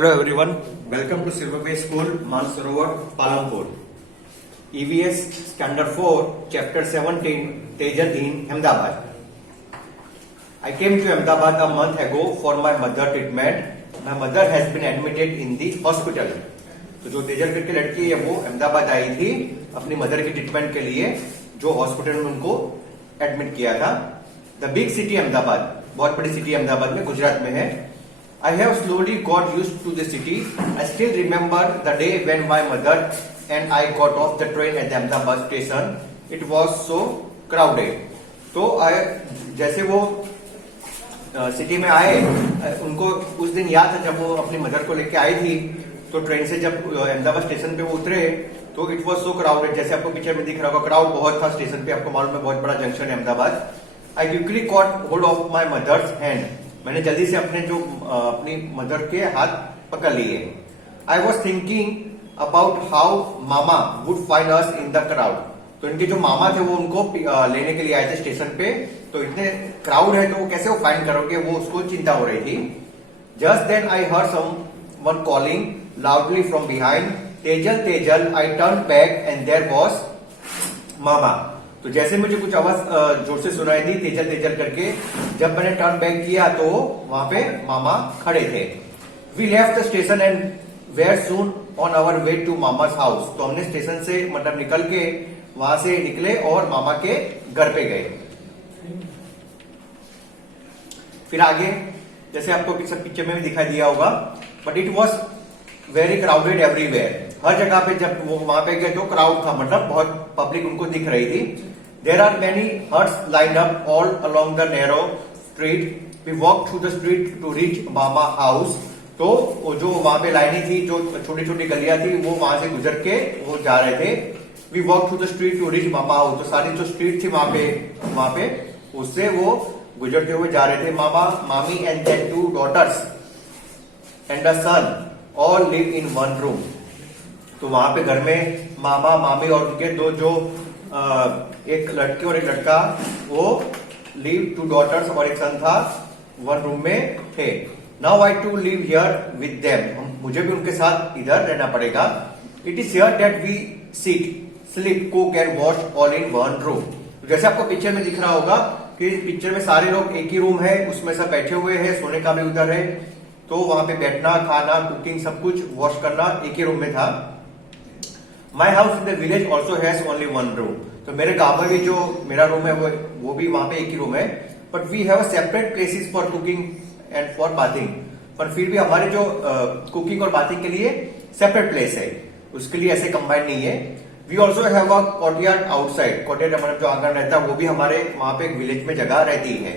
Hello everyone, welcome to Silver Bay School, Mansarovar, Palampur. EVS Standard 4, Chapter 17, Tejal in Ahmedabad. I came to Ahmedabad a month ago for my mother treatment. My mother has been admitted in the hospital. तो जो तेजल करके लड़की है वो अहमदाबाद आई थी अपनी mother की treatment के लिए, जो हॉस्पिटल में उनको एडमिट किया था. द बिग सिटी अहमदाबाद, बहुत बड़ी सिटी अहमदाबाद में, गुजरात में है. I have slowly got used to the city. I still remember the day when my mother and I got off the train at the Ahmedabad station. It was so crowded. तो जैसे वो city में आए, उनको उस दिन याद था जब वो अपनी मदर को लेके आई थी. तो ट्रेन से जब अहमदाबाद स्टेशन पे वो उतरे तो इट वॉज सो क्राउडेड. जैसे आपको पिक्चर में दिख रहा होगा, क्राउड बहुत था स्टेशन पे. आपको मालूम है बहुत बड़ा जंक्शन है Ahmedabad. I quickly caught hold of my mother's hand. मैंने जल्दी से अपनी मदर के हाथ पकड़ लिए. I was thinking about how mama would find us in the crowd. तो इनके जो मामा थे वो उनको लेने के लिए आए थे स्टेशन पे. तो इतने क्राउड है तो वो कैसे वो फाइंड करोगे, वो उसको चिंता हो रही थी. Just then I heard someone calling loudly from behind, Tejal Tejal. I turn back and there was mama. तो जैसे मुझे कुछ आवाज जोर से सुनाई दी, तेजल तेजल करके, जब मैंने टर्न बैक किया तो वहां पे मामा खड़े थे. We left the station and were soon on our way to mama's house. तो हमने स्टेशन से मतलब निकल के वहां से निकले और मामा के घर पे गए. फिर आगे जैसे आपको पिक्चर में भी दिखाई दिया होगा, but it was very crowded everywhere. हर जगह पे जब वो वहां पे गए तो क्राउड था, मतलब बहुत पब्लिक उनको दिख रही थी. There are many huts lined up all along the narrow street. We walk through the street to reach mama house. तो वो जो वहां पे लाइनें थी, जो छोटी छोटी गलियां थी, वो वहां से गुजर के वो जा रहे थे. We walk through the street to reach mama house. तो सारी जो स्ट्रीट थी वहां पे उससे वो गुजरते हुए जा रहे थे. Mama, mami and their two daughters and a son all live in one room. तो वहां पे घर में मामा, मामी और उनके दो जो एक लड़की और एक लड़का, वो लिव, टू डॉटर्स और एक सन था, वन रूम में थे. Now I too live here with them. मुझे भी उनके साथ इधर रहना पड़ेगा. It is here that we sit, sleep, cook and wash all in one room. जैसे आपको पिक्चर में दिख रहा होगा कि पिक्चर में सारे लोग एक ही रूम है, उसमें सब बैठे हुए हैं, सोने का भी उधर है. तो वहां पे बैठना, खाना, कुकिंग, सब कुछ वॉश करना एक ही रूम में था. My house in the village also has only one room. तो मेरे गांव में भी जो मेरा रूम है वो भी वहां पे एक ही रूम है. But we have separate places for cooking and for bathing. पर फिर भी हमारे जो कुकिंग और बाथिंग के लिए सेपरेट प्लेस है, उसके लिए ऐसे कंबाइंड नहीं है. We also have a courtyard outside. Courtyard हमारा जो आंगन रहता है वो भी हमारे वहां पे विलेज में जगह रहती है.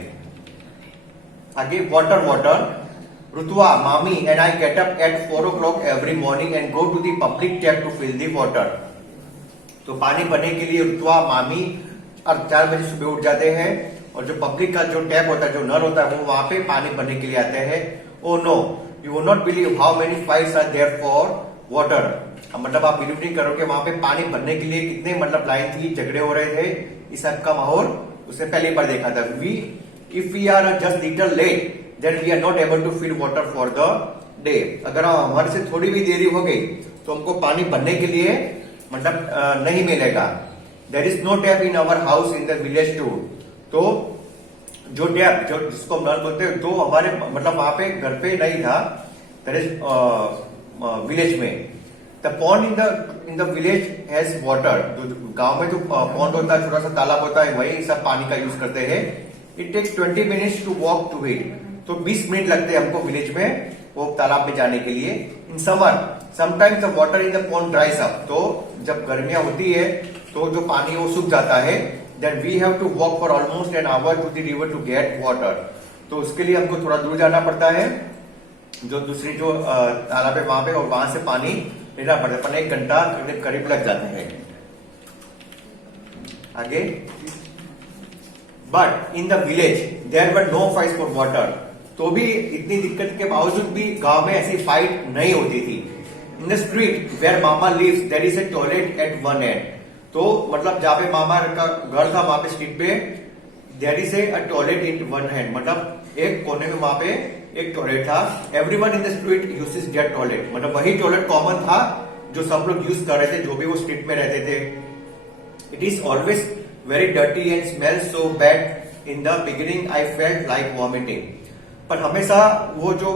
आगे water. Rutwa, Mami and I get up at 4 o'clock every morning and go to the public tap to fill the water. तो पानी भरने के लिए रुतवा, मामी और 4 बजे सुबह उठ जाते हैं और जो पब्लिक का जो टैप होता है, जो नल होता है, वो वहां पे पानी भरने के लिए आते हैं. Oh no, you will not believe how many fights are there for water. मतलब आप बिलीव नहीं करोगे वहां पे पानी भरने के लिए कितने मतलब लाइन थी, झगड़े हो रहे थे. इस सब का माहौल उसने पहली बार देखा था. If we are just little late, then we are not able to fill water for the day. अगर हमारे से थोड़ी भी देरी हो गई तो हमको पानी भरने के लिए मतलब नहीं मिलेगा. There is no tap in our house in the village too. तो जो टैप, जो जिसको हम नल बोलते हैं, तो हमारे मतलब वहां पे घर पे नहीं था. There is विलेज में. The pond in the village has water. जो गांव में जो पॉन्ड होता है, छोटा सा तालाब होता है, वही सब पानी का यूज करते हैं. It takes 20 minutes to walk to it. तो 20 मिनट लगते हैं हमको विलेज में वो तालाब में जाने के लिए. In summer sometimes the water in the pond ड्राइज up. तो जब गर्मियां होती है तो जो पानी वो सूख जाता है. Then we have to walk for almost an hour to the river to get water. तो उसके लिए हमको थोड़ा दूर जाना पड़ता है, जो दूसरी जो तालाब है वहां पे, और वहां से पानी लेना पड़ता है. पर 1 घंटा करीब लग जाते हैं. आगे, but in the village there were no fights for water. तो भी इतनी दिक्कत के बावजूद भी गांव में ऐसी फाइट नहीं होती थी. In the street where mama lives there is a toilet at one end. तो मतलब जहां पे मामा का घर था वहां पे स्ट्रीट पे there is a toilet in one hand. मतलब एक कोने में वहां पे एक टॉयलेट था, everyone in the street uses their toilet, मतलब वही टॉयलेट कॉमन था जो सब लोग यूज कर रहे थे, जो भी वो स्ट्रीट में रहते थे. It is always very dirty and smell so bad. In the beginning I felt like vomiting. पर हमेशा वो जो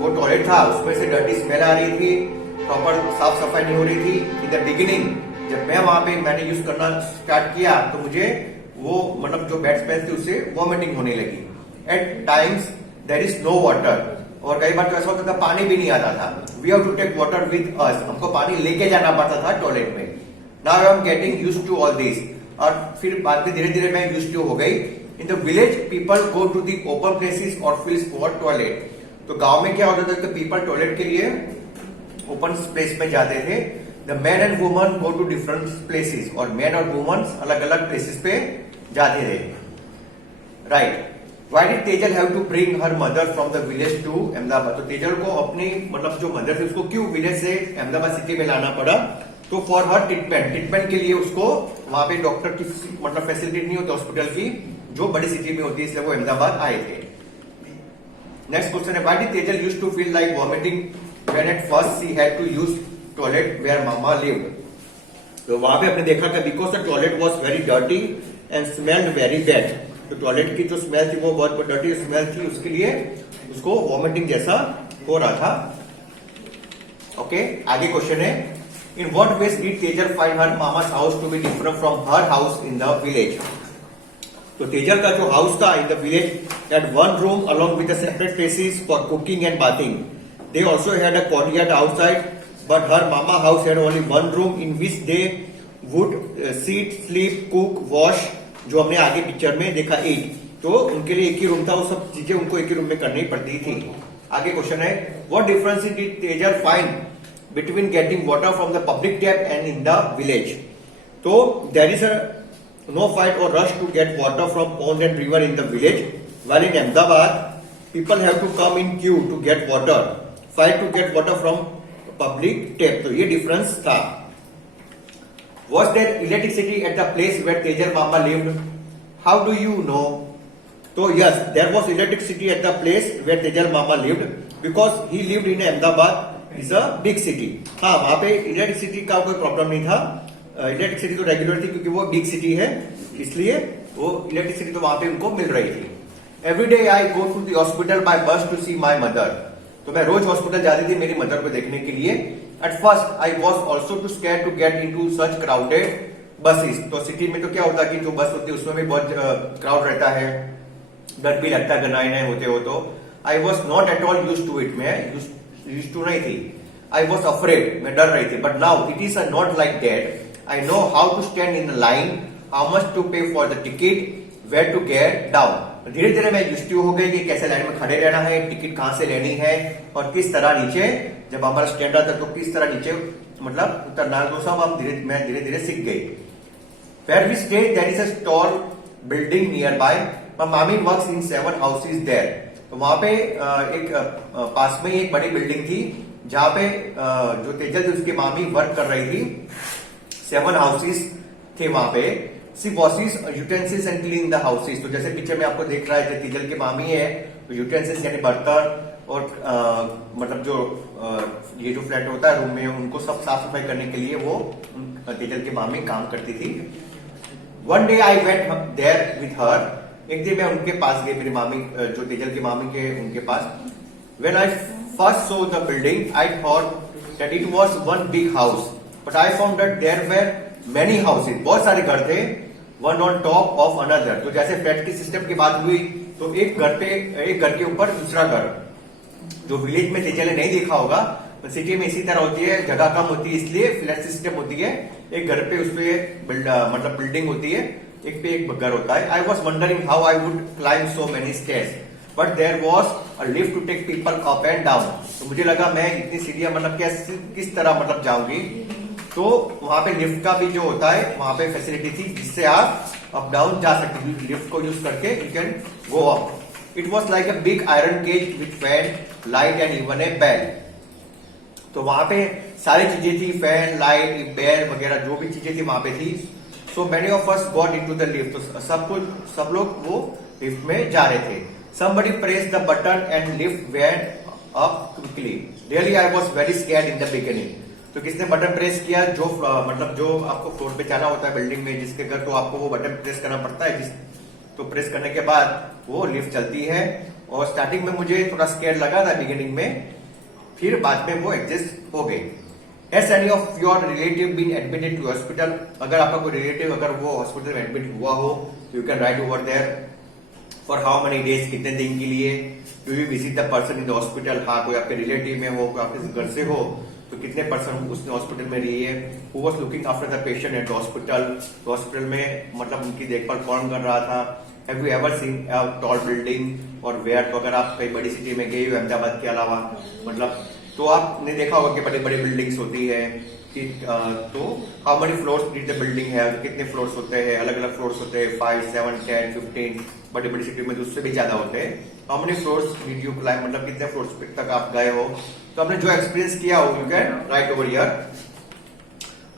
वो टॉयलेट था उसमें से डर्टी स्मेल आ रही थी, प्रॉपर साफ सफाई नहीं हो रही थी. इन द बिगिनिंग जब मैं वहां पे मैंने यूज करना स्टार्ट किया तो मुझे वो मतलब जो बैड स्मेल थी उससे वॉमिटिंग होने लगी. At times there is no water, और कई बार तो ऐसा होता था पानी भी नहीं आता था. We have to take water with us, हमको पानी लेके जाना पड़ता था टॉयलेट में. Now I am getting used to all this. और फिर बाद में धीरे धीरे मैं यूज्ड टू हो गई. In the village people go to the open places और फिल्स फॉर टॉयलेट. तो गांव में क्या होता था कि पीपल टॉयलेट के लिए ओपन प्लेस में जाते थे. The man and woman go to different places, और मैन और वुमन अलग अलग प्लेसेस पे जाते थे. Right. Why did Tejal have to bring her mother from the village to Ahmedabad? तो तेजल को अपनी मतलब जो मदर थी उसको क्यों विलेज से अहमदाबाद सिटी में लाना पड़ा? तो फॉर हर ट्रीटमेंट के लिए उसको वहां पे डॉक्टर की मतलब फैसिलिटी नहीं होती हॉस्पिटल की जो बड़ी सिटी में होती है, इसलिए वो अहमदाबाद आए थे. नेक्स्ट क्वेश्चन है, why did Tejal used to feel like vomiting when at first she had to use toilet where mama lived? तो वहां पे आपने देखा कि because the toilet was very dirty and smelled very bad. तो टॉयलेट की जो स्मेल थी वो बहुत डर्टी स्मेल थी, उसके लिए उसको वॉमिटिंग जैसा हो रहा था. ओके, आगे क्वेश्चन है, in what ways did Tejal find her mama's house to be different from her house in the village? तो तेजल का जो हाउस था in the village had one room along with separate places for cooking and bathing. They also had a courtyard outside, but her mama house had only one room in which they would sit, sleep, cook, wash. जो हमने आगे picture में देखा 8, तो उनके लिए एक ही रूम था, वो सब चीजें उनको एक ही रूम में करनी पड़ती थी. आगे क्वेश्चन है, what difference did Tejal find between getting water from the public tap and in the village? तो देयर इज नो फाइट और rush to get water from pond and river in the village, while in Ahmedabad people have to come in queue to get water, fight to get water from public tap. तो ये difference था. Was there electricity at the place where Tejal Mama lived? How do you know? So yes, there was electricity at the place where Tejal Mama lived because he lived in Ahmedabad. It's a big city. हाँ, वहाँ पे electricity का कोई problem नहीं था. Electricity तो regular थी क्योंकि वो बिग सिटी है, इसलिए वो इलेक्ट्रिसिटी तो वहाँ पे उनको मिल रही थी. Every day I go to the hospital by bus to see my mother. तो मैं रोज हॉस्पिटल जाती थी मेरी मदर को देखने के लिए. At first, I was also too scared to get into such crowded buses. तो सिटी में तो क्या होता है कि जो बस होती है उसमें भी बहुत क्राउड रहता है, डर भी लगता है अगर नए नए होते हो तो. I was not at all used to it. मैं used to नहीं थी. I was afraid. मैं डर रही थी. But now it is not like that. I know how to stand in the line, how much to pay for the ticket, where to get down. धीरे धीरे मैं used to हो गई कि कैसे लाइन में खड़े रहना है, टिकट कहां से लेनी है, और किस तरह नीचे जब हमारा स्टैंड आता तो किस तरह नीचे मतलब उतरना है. तो सब मैं धीरे धीरे सीख गई. Where we stayed, there is a tall building nearby. My mommy works in 7 houses there. तो वहां पे एक पास में एक बड़ी बिल्डिंग थी जहां पे जो तेजल थी उसकी मामी वर्क कर रही थी. 7 हाउसेस थे वहां पे. She washes utensils and clean the houses. तो जैसे पिक्चर में आपको देख रहा है तेजल की मामी है, तो यूटेंसिल्स यानी बर्तन और मतलब जो ये जो फ्लैट होता है रूम में उनको सब साफ सफाई करने के लिए वो तेजल की मामी काम करती थी. One day I went there with her. एक दिन मैं उनके पास गई, मेरी मामी जो तेजल की मामी के उनके पास. When I first saw the building I thought that it was one big house, but I found that there were many houses. बहुत सारे घर थे, one on top of another. तो जैसे फ्लैट की सिस्टम की बात हुई तो एक घर के ऊपर दूसरा घर. जो विलेज में तेजल ने नहीं देखा होगा, सिटी में इसी तरह होती है, जगह कम होती है इसलिए फ्लैट सिस्टम होती है. एक घर पे उसपे मतलब बिल्डिंग होती है, एक पे एक घर होता है. I was wondering how I would climb so many stairs, but there was a lift to take people up and down. तो मुझे लगा मैं इतनी सीढ़ियां मतलब किस तरह मतलब जाऊंगी. तो वहां पे लिफ्ट का भी जो होता है वहां पे फैसिलिटी थी जिससे आप अप डाउन जा सकते हैं. लिफ्ट को यूज करके you can go up. It was like a big iron cage with fan, light and even a bell. तो वहां पे सारी चीजें थी, फैन, लाइट, बेल वगैरह जो भी चीजें थी वहां पे थी. So many of us got into the lift. तो सब लोग वो लिफ्ट में जा रहे थे. Somebody pressed the button and lift went up quickly. Really I was very scared in the beginning. तो किसने बटन प्रेस किया? जो मतलब जो आपको फ्लोर पे जाना होता है बिल्डिंग में जिसके घर, तो आपको वो बटन प्रेस करना पड़ता है तो प्रेस करने के बाद वो लिफ्ट चलती है। और स्टार्टिंग में मुझे थोड़ा स्केयर लगा था बिगिनिंग में, फिर बाद में वो एडजस्ट हो गई। Has any of your relative been admitted to hospital? अगर आपका कोई रिलेटिव अगर वो हॉस्पिटल में एडमिट हुआ हो, you can write over there for how many days, कितने दिन के लिए। Do you visit the person in the hospital? हाँ, कोई आपके रिलेटिव में हो, कोई आपके घर से हो, तो कितने पर्सन उसने हॉस्पिटल में रही है। Who was looking after the patient at hospital? तो हॉस्पिटल में मतलब उनकी देखभाल कौन कर रहा था। Have you ever seen a tall building और वेयर? तो अगर आप कई बड़ी सिटी में गए हो अहमदाबाद के अलावा, मतलब तो आपने देखा होगा कि बड़ी बड़ी बिल्डिंग्स होती है कि तो how many floors did the building है, कितने फ्लोर्स होते हैं, अलग अलग फ्लोर्स होते हैं, 5, 7, 10, 15, बड़ी बड़ी सिटी में तो उससे भी ज्यादा होते हैं। How many floors did you climb, मतलब कितने फ्लोर्स तक आप गए हो। तो आपने जो एक्सपीरियंस किया हो you can write over here.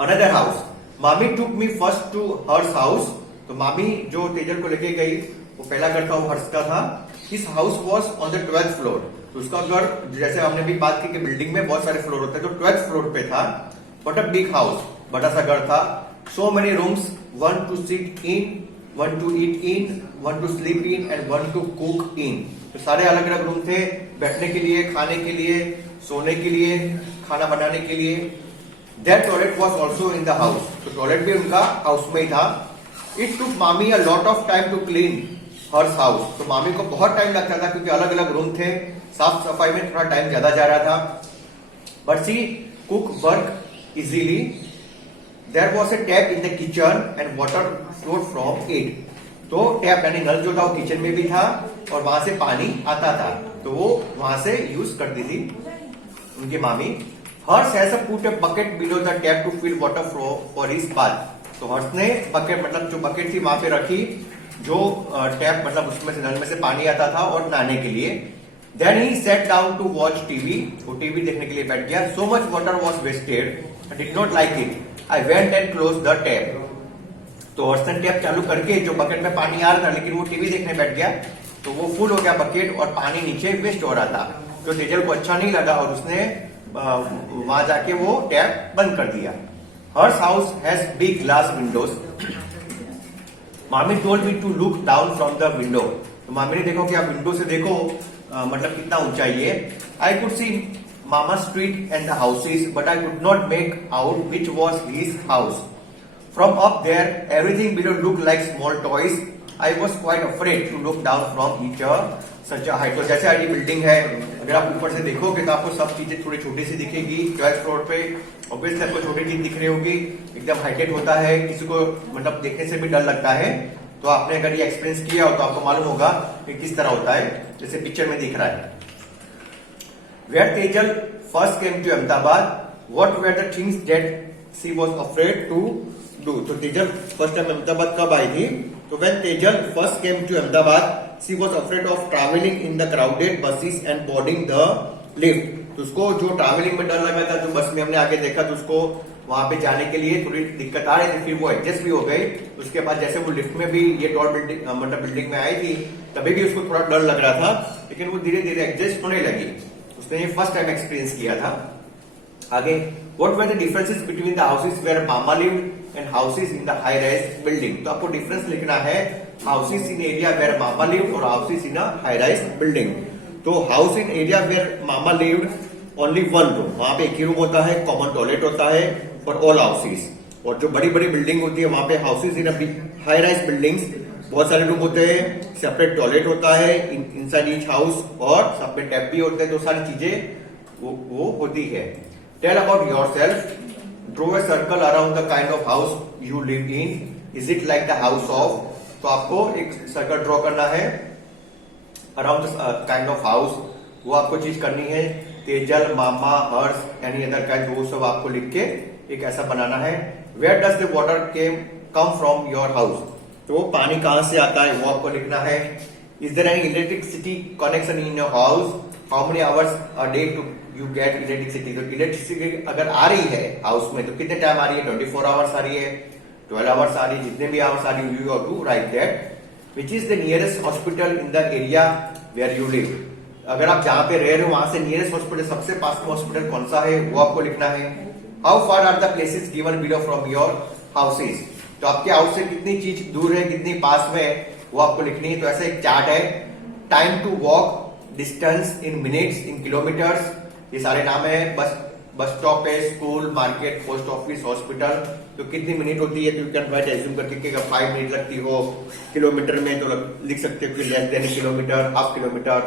Another house, मामी टुक मी फर्स्ट टू हर्स हाउस। तो मामी जो तेजल को लेके गई, वो पहला घर था वो हर्ष का था। His house was on the 12th floor. तो उसका घर, जैसे हमने भी बात की कि बिल्डिंग में बहुत सारे फ्लोर होते हैं, तो 12th फ्लोर पे था। बट अ बिग हाउस, बड़ा सा घर था। So many rooms, 1 to sit in, 1 to eat in, 1 to sleep in and 1 to cook in. तो सारे अलग अलग रूम थे, बैठने के लिए, खाने के लिए, सोने के लिए, खाना बनाने के लिए। That toilet was also in the house. तो टॉयलेट भी उनका हाउस में ही था। It took mami a lot of time to clean hers house. तो मामी को बहुत टाइम लगता था क्योंकि अलग अलग रूम थे, साफ सफाई में थोड़ा टाइम ज्यादा जा रहा था। But she cook work easily. There was a tap in the kitchen and water flowed from it. तो टैप यानी नल जो था वो किचन में भी था और वहां से पानी आता था, तो वो वहां से यूज करती थी उनकी मामी। Harsh has put a bucket below the tap to fill water for his bath. तो हर्ष ने बकेट, मतलब जो बकेट थी वहां पे रखी, जो टैप मतलब उसमें से नल में से पानी आता था और नहाने के लिए। Then he sat down to watch TV. वो टीवी देखने के लिए बैठ गया। So much water was wasted, I did not like it, I went and close the tap. तो हर्ष ने टैप चालू करके जो बकेट में पानी आ रहा था, लेकिन वो टीवी देखने बैठ गया, तो वो फुल हो गया बकेट और पानी नीचे वेस्ट हो रहा था। तो तेजल को अच्छा नहीं लगा और उसने वहां जाके वो टैप बंद कर दिया। Harsh house has big glass windows. Mami told me to look down from the window. तो मामी ने देखो कि आप विंडो से देखो, मतलब कितना ऊंचाई है। I could see mama street and the houses but I could not make out which was his house. From up there everything below look like small toys. I was quite afraid to look down from each such a height. तो जैसे आज building है, अगर आप ऊपर से देखोगे तो आपको सब चीजें थोड़ी छोटी सी दिखेगी। 12th फ्लोर पे ऑब्वियसली आपको छोटी चीज दिख रही होगी, एकदम हाइटेड होता है, किसी को मतलब देखने से भी डर लगता है। तो आपने अगर ये एक्सपीरियंस किया हो तो आपको मालूम होगा कि किस तरह होता है, जैसे पिक्चर में दिख रहा है। Where Tejal first came to Ahmedabad, what were the things that she was afraid to do. तो तेजल फर्स्ट टाइम अहमदाबाद कब आई थी? तो when Tejal first came to Ahmedabad, she was afraid of travelling in the crowded buses and boarding the lift. तो उसको जो travelling में डर लगा था, जो बस में हमने आगे देखा, तो उसको वहां पे जाने के लिए थोड़ी दिक्कत आ रही थी, फिर वो एडजस्ट भी हो गई। उसके बाद जैसे वो लिफ्ट में भी ये टॉल बिल्डिंग मतलब बिल्डिंग में आई थी, तभी भी उसको थोड़ा डर लग रहा था, लेकिन वो धीरे धीरे एडजस्ट होने लगी। उसने ये फर्स्ट टाइम एक्सपीरियंस किया था। आगे, what were the differences between the houses where mama lived and houses in the high rise building. तो आपको डिफरेंस लिखना है, houses in area where mama lived और houses in a high rise building. तो house in area where mama lived only one room, वहां पे एक ही रूम होता है, कॉमन टॉयलेट होता है फॉर ऑल हाउसेस। और जो बड़ी बड़ी बिल्डिंग होती है वहां पे हाउसेस इन हाई राइज बिल्डिंग्स बहुत सारे रूम होते हैं, सेपरेट टॉयलेट होता है इनसाइड ईच हाउस और सब में टैप भी होते हैं। तो सारी चीजें वो होती है। Tell about yourself, draw a circle around the kind of house you live in, is it like the house of. तो आपको एक सर्कल ड्रॉ करना है around the kind of house, वो आपको चीज करनी है। तेजल, मामा, हर्ष, एनी अदर काइंड, वो सब आपको लिख के एक ऐसा बनाना है। Where does the water come from your house, तो वो पानी कहां से आता है वो आपको लिखना है। Is there any electricity connection in your house, how many hours a day do you get electricity. तो इलेक्ट्रिसिटी अगर आ रही है हाउस में तो कितने टाइम आ रही है, 24 आवर्स आ रही है, 12 आवर्स आ रही है, जितने भी आवर्स आ रही है you have to write that. Which is the nearest hospital in the area where you live. अगर आप जहां पे रह रहे हो वहां से नियरेस्ट हॉस्पिटल, सबसे पास में हॉस्पिटल कौन सा है वो आपको लिखना है। How far are the places given below from your houses, तो आपके हाउस से कितनी चीज दूर है, कितनी पास में है, वो आपको लिखनी है। तो ऐसा एक चार्ट है। Time to walk, distance in minutes, in kilometres, ये सारे नाम है। बस स्टॉप है, school, market, post office, hospital, तो कितनी मिनट होती है तो यू कैन राइट एज्यूम करके कि अगर 5 मिनट लगती हो किलोमीटर में तो लिख सकते हो कि less than kilometre, half kilometre.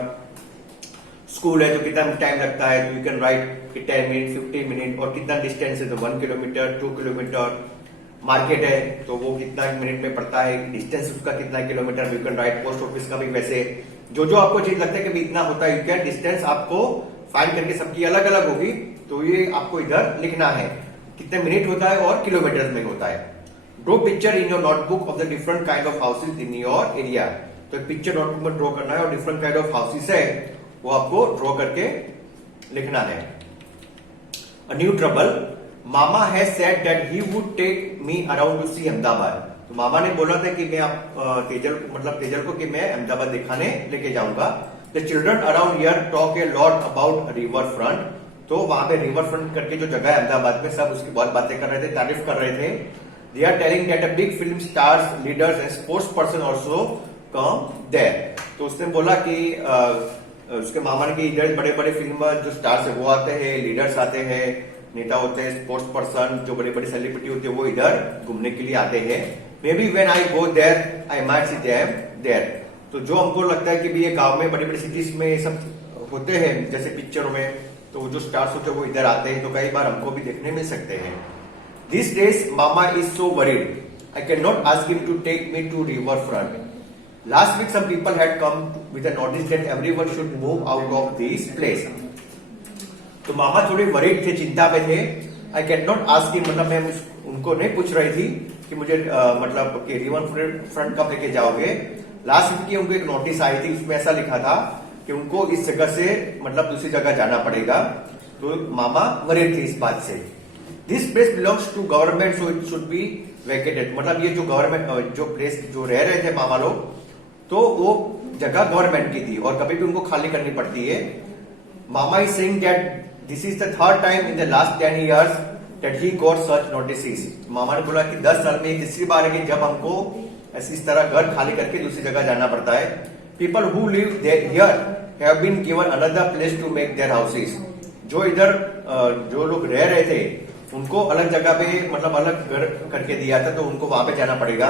School है तो कितना टाइम लगता है तो यू कैन राइट कि 10 मिनट, 15 मिनट। और कितना डिस्टेंस है तो 1 किलोमीटर, 2 किलोमीटर। मार्केट है तो वो कितना मिनट में पड़ता है, डिस्टेंस उसका कितना kilometre, you can right. Post office का भी वैसे जो जो आपको चीज लगता है कि इतना होता है, यू कैन डिस्टेंस आपको फाइंड करके सबकी अलग अलग होगी, तो ये आपको इधर लिखना है कितने मिनट होता है और किलोमीटर में होता है। Draw picture in your notebook of the different kind of houses in your area, तो पिक्चर नोटबुक में ड्रॉ करना है और डिफरेंट काइंड ऑफ हाउसेज है वो आपको ड्रॉ करके लिखना है। A new trouble, mama has said that he would take me around to see Ahmedabad, तो मामा ने बोला था कि मैं तेजल को कि मैं अहमदाबाद दिखाने लेके जाऊंगा। The children around here talk a lot about river front, तो वहां पे रिवर फ्रंट करके जो जगह है अहमदाबाद में, सब उसकी बहुत बातें कर रहे थे, तारीफ कर रहे थे। They are telling that a big film stars, leaders and sports person also come there, तो उसने बोला कि उसके मामा ने कि इधर बड़े बड़े फिल्म जो स्टार्स है वो आते हैं, लीडर्स आते हैं, नेता होते हैं, स्पोर्ट्स पर्सन जो बड़े बड़े सेलिब्रिटी होते हैं वो इधर घूमने के लिए आते हैं। Maybe when I go there I might see them there, तो जो हमको लगता है कि भी ये गांव में बड़ी बड़ी सिटीज में ये सब होते हैं जैसे पिक्चरों में, तो जो स्टार्स होते हैं वो इधर आते हैं, तो कई बार हमको भी देखने मिल सकते हैं। These days mama is so worried, I can not ask him to take me to river front. Last week some people had come with a notice that everyone should move out of this place, तो मामा थोड़े worried थे, चिंता में थे। I can not ask him, मतलब मैं उनको नहीं पूछ रही थी कि मुझे मतलब कि रिवर फ्रंट कब लेके जाओगे। लास्ट वीक की उनको एक नोटिस आई थी, उसमें ऐसा लिखा था कि उनको इस जगह से मतलब दूसरी जगह जाना पड़ेगा, तो मामा वरीड थे इस बात से। This place belongs to government so it should be vacated, मतलब ये जो गवर्नमेंट जो प्लेस जो रह रहे थे मामा लोग, तो वो जगह गवर्नमेंट की थी और कभी भी उनको खाली करनी पड़ती है। Mama is saying that this is the third time in the last 10 years that he got such notice. मामा ने बोला कि 10 साल में तीसरी बार है कि जब हमको ऐसी इस तरह घर खाली करके दूसरी जगह जाना पड़ता है। People who live here have been given another place to make their houses, जो इधर जो लोग रह रहे थे उनको अलग जगह पे मतलब अलग घर करके दिया था, तो उनको वहां पे जाना पड़ेगा।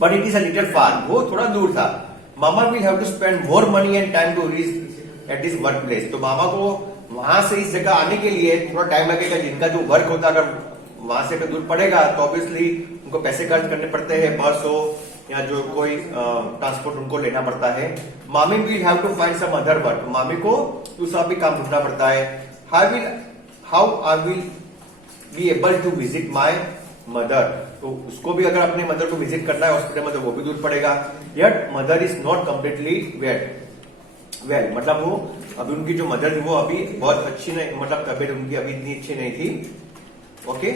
But it is a little far, वो थोड़ा दूर था। Mama will have to spend more money and time to reach at this work place, तो मामा को वहां से इस जगह आने के लिए थोड़ा टाइम लगेगा। जिनका जो वर्क होता है अगर वहां से दूर पड़ेगा तो ऑब्वियसली उनको पैसे खर्च करने पड़ते हैं, बस हो या जो कोई ट्रांसपोर्ट उनको लेना पड़ता है। Mami will have to find some other work, मामी को दूसरा भी काम ढूंढना पड़ता है। How I will be able to visit my mother, तो उसको भी अगर अपने मदर को विजिट करना है हॉस्पिटल में तो वो भी दूर पड़ेगा। Yet mother is not completely well, मतलब वो अभी उनकी जो मदर थी वो अभी बहुत अच्छी नहीं, मतलब तबियत उनकी अभी इतनी अच्छी नहीं थी। ओके,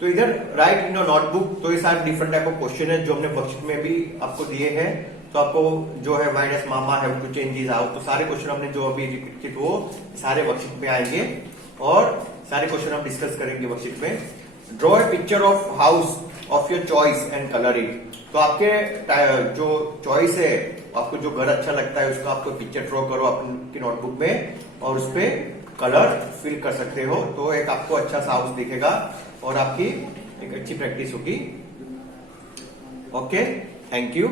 तो इधर राइट इन योर नोटबुक, तो ये सारे डिफरेंट टाइप ऑफ क्वेश्चन है जो हमने वर्कशीट में भी आपको दिए हैं। तो आपको जो है why does mama have to change his house, तो सारे क्वेश्चन हमने जो अभी रिपीट किए वो सारे वर्कशीट में आएंगे और सारे क्वेश्चन हम डिस्कस करेंगे वर्कशीट में। Draw a picture of house of your choice and colour it, तो आपके जो चॉइस है, आपको जो घर अच्छा लगता है उसका आपको पिक्चर ड्रॉ करो अपनी नोटबुक में और उस पे कलर फिल कर सकते हो, तो एक आपको अच्छा सा हाउस दिखेगा और आपकी एक अच्छी प्रैक्टिस होगी। Okay, thank you.